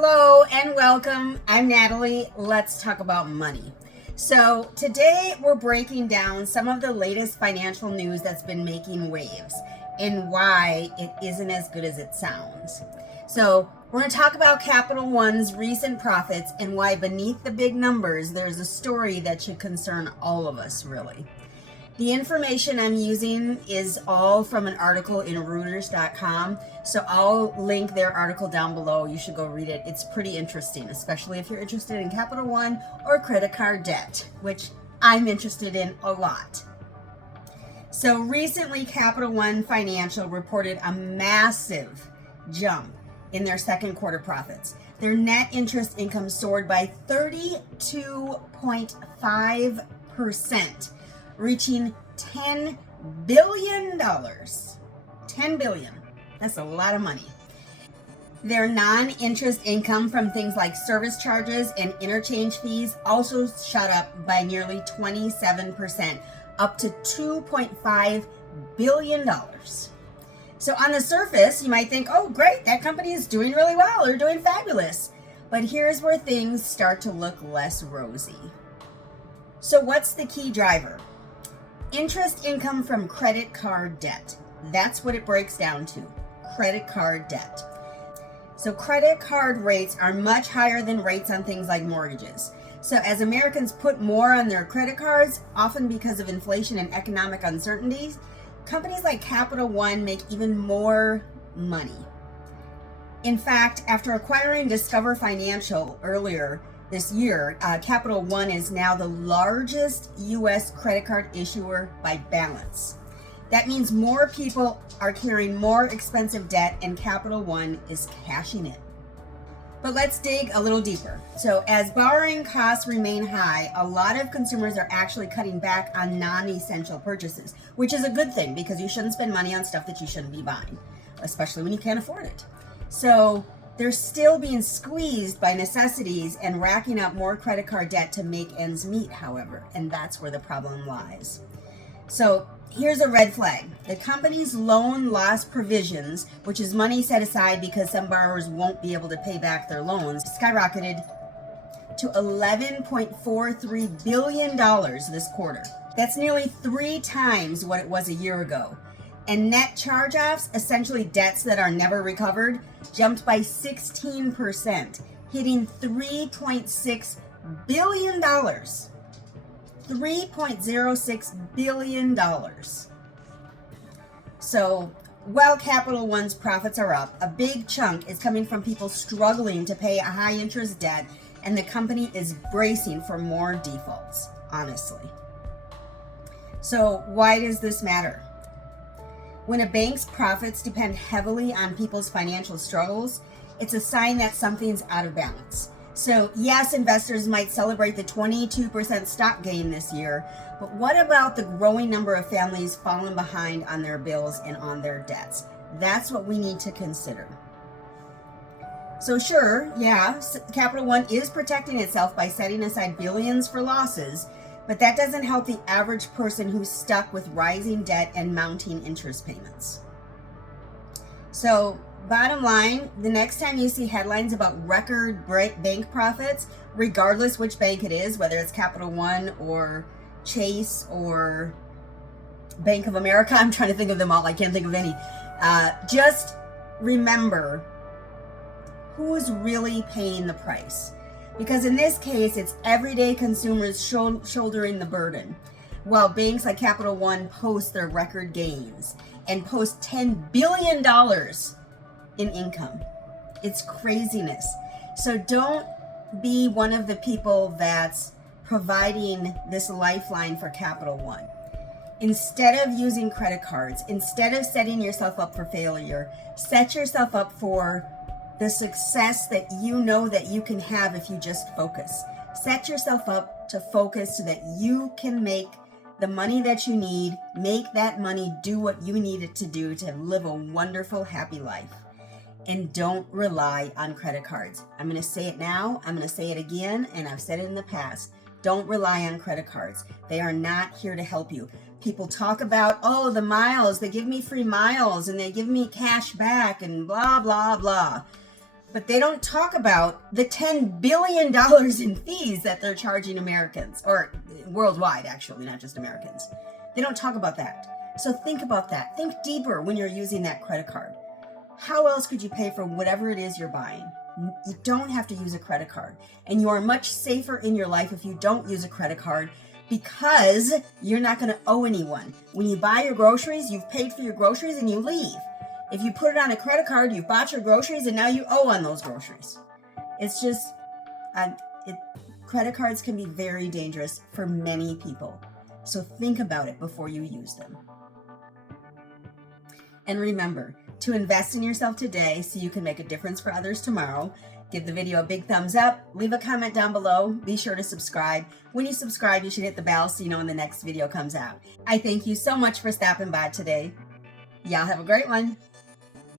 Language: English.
Hello and welcome. I'm Natalie. Let's talk about money. So today we're breaking down some of the latest financial news that's been making waves and why it isn't as good as it sounds. So we're going to talk about Capital One's recent profits and why beneath the big numbers there's a story that should concern all of us, really. The information I'm using is all from an article in Reuters.com, so I'll link their article down below. You should go read it. It's pretty interesting, especially if you're interested in Capital One or credit card debt, which I'm interested in a lot. So recently, Capital One Financial reported a massive jump in their second quarter profits. Their net interest income soared by 32.5%. reaching $10 billion. $10 billion. That's a lot of money. Their non-interest income from things like service charges and interchange fees also shot up by nearly 27%, up to $2.5 billion. So on the surface, you might think, oh, great, that company is doing really well. They're doing fabulous. But here's where things start to look less rosy. So what's the key driver? Interest income from credit card debt. That's what it breaks down to. Credit card debt. So credit card rates are much higher than rates on things like mortgages. So as Americans put more on their credit cards, often because of inflation and economic uncertainties, companies like Capital One make even more money. In fact, after acquiring Discover Financial earlier this year, Capital One is now the largest U.S. credit card issuer by balance. That means more people are carrying more expensive debt and Capital One is cashing it. But let's dig a little deeper. So as borrowing costs remain high, a lot of consumers are actually cutting back on non-essential purchases, which is a good thing because you shouldn't spend money on stuff that you shouldn't be buying, especially when you can't afford it. So they're still being squeezed by necessities and racking up more credit card debt to make ends meet, however, and that's where the problem lies. So here's a red flag. The company's loan loss provisions, which is money set aside because some borrowers won't be able to pay back their loans, skyrocketed to $11.43 billion this quarter. That's nearly 3 times what it was a year ago. And net charge-offs, essentially debts that are never recovered, jumped by 16%, hitting $3.6 billion. $3.06 billion. So while Capital One's profits are up, a big chunk is coming from people struggling to pay a high-interest debt, and the company is bracing for more defaults, honestly. So why does this matter? When a bank's profits depend heavily on people's financial struggles, it's a sign that something's out of balance. So yes, investors might celebrate the 22% stock gain this year, but what about the growing number of families falling behind on their bills and on their debts? That's what we need to consider. So sure, yeah, Capital One is protecting itself by setting aside billions for losses, but that doesn't help the average person who's stuck with rising debt and mounting interest payments. So bottom line, the next time you see headlines about record bank profits, regardless which bank it is, whether it's Capital One or Chase or Bank of America, I'm trying to think of them all, I can't think of any. Just remember who's really paying the price. Because in this case, it's everyday consumers shouldering the burden, while banks like Capital One post their record gains and post $10 billion in income. It's craziness. So don't be one of the people that's providing this lifeline for Capital One. Instead of using credit cards, instead of setting yourself up for failure, set yourself up for the success that you know that you can have if you just focus. Set yourself up to focus so that you can make the money that you need, make that money do what you need it to do to live a wonderful, happy life. And don't rely on credit cards. I'm going to say it now, I'm going to say it again, and I've said it in the past. Don't rely on credit cards. They are not here to help you. People talk about, oh, the miles, they give me free miles and they give me cash back and blah, blah, blah. But they don't talk about the $10 billion in fees that they're charging Americans, or worldwide, actually, not just Americans. They don't talk about that. So think about that. Think deeper when you're using that credit card. How else could you pay for whatever it is you're buying? You don't have to use a credit card. And you are much safer in your life if you don't use a credit card, because you're not going to owe anyone. When you buy your groceries, you've paid for your groceries and you leave. If you put it on a credit card, you've bought your groceries and now you owe on those groceries. It's just, credit cards can be very dangerous for many people. So think about it before you use them. And remember to invest in yourself today so you can make a difference for others tomorrow. Give the video a big thumbs up. Leave a comment down below. Be sure to subscribe. When you subscribe, you should hit the bell so you know when the next video comes out. I thank you so much for stopping by today. Y'all have a great one.